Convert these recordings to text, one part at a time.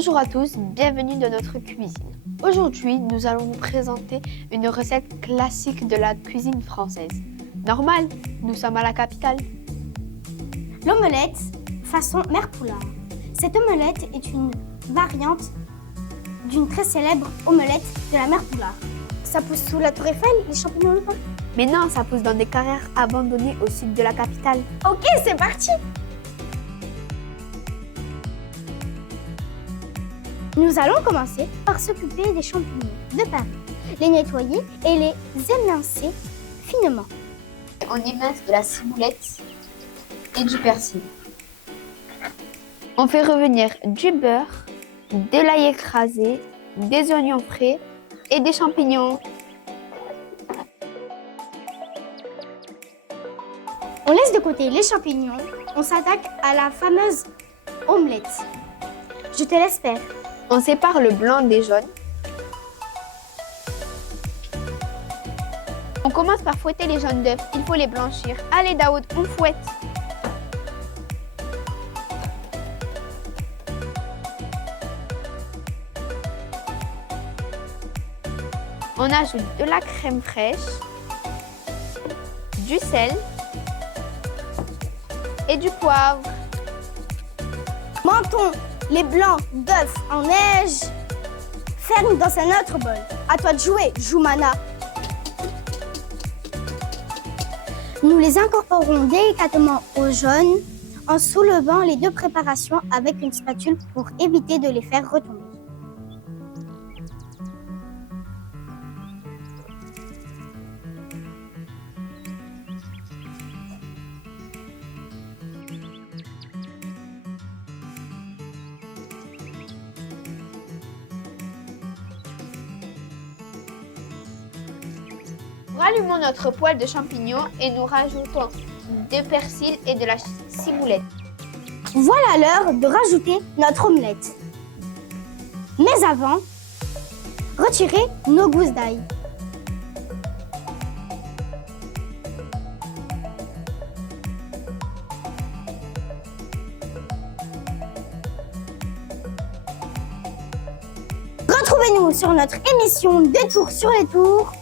Bonjour à tous, bienvenue dans notre cuisine. Aujourd'hui, nous allons vous présenter une recette classique de la cuisine française. Normal, nous sommes à la capitale. L'omelette façon Mère Poulard. Cette omelette est une variante d'une très célèbre omelette de la Mère Poulard. Ça pousse sous la Tour Eiffel, les champignons le pain. Mais non, ça pousse dans des carrières abandonnées au sud de la capitale. Ok, c'est parti! Nous allons commencer par s'occuper des champignons de Paris, les nettoyer et les émincer finement. On émince de la ciboulette et du persil. On fait revenir du beurre, de l'ail écrasé, des oignons frais et des champignons. On laisse de côté les champignons, on s'attaque à la fameuse omelette. Je te laisse faire. On sépare le blanc des jaunes. On commence par fouetter les jaunes d'œufs. Il faut les blanchir. Allez Daoud, on fouette. On ajoute de la crème fraîche, du sel et du poivre. Montons les blancs d'œufs en neige. Ferme dans un autre bol. À toi de jouer, Joumana. Nous les incorporons délicatement au jaune en soulevant les deux préparations avec une spatule pour éviter de les faire retomber. Rallumons notre poêle de champignons et nous rajoutons du persil et de la ciboulette. Voilà l'heure de rajouter notre omelette. Mais avant, retirez nos gousses d'ail. Retrouvez-nous sur notre émission Détour sur les tours.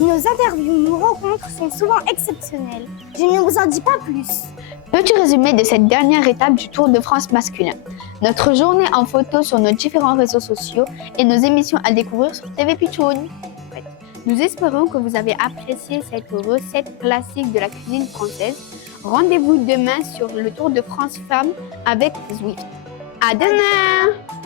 Nos interviews, nos rencontres sont souvent exceptionnelles. Je ne vous en dis pas plus. Petit résumé de cette dernière étape du Tour de France masculin. Notre journée en photo sur nos différents réseaux sociaux et nos émissions à découvrir sur TV Pitchoun. Nous espérons que vous avez apprécié cette recette classique de la cuisine française. Rendez-vous demain sur le Tour de France Femmes avec Zwift. À demain!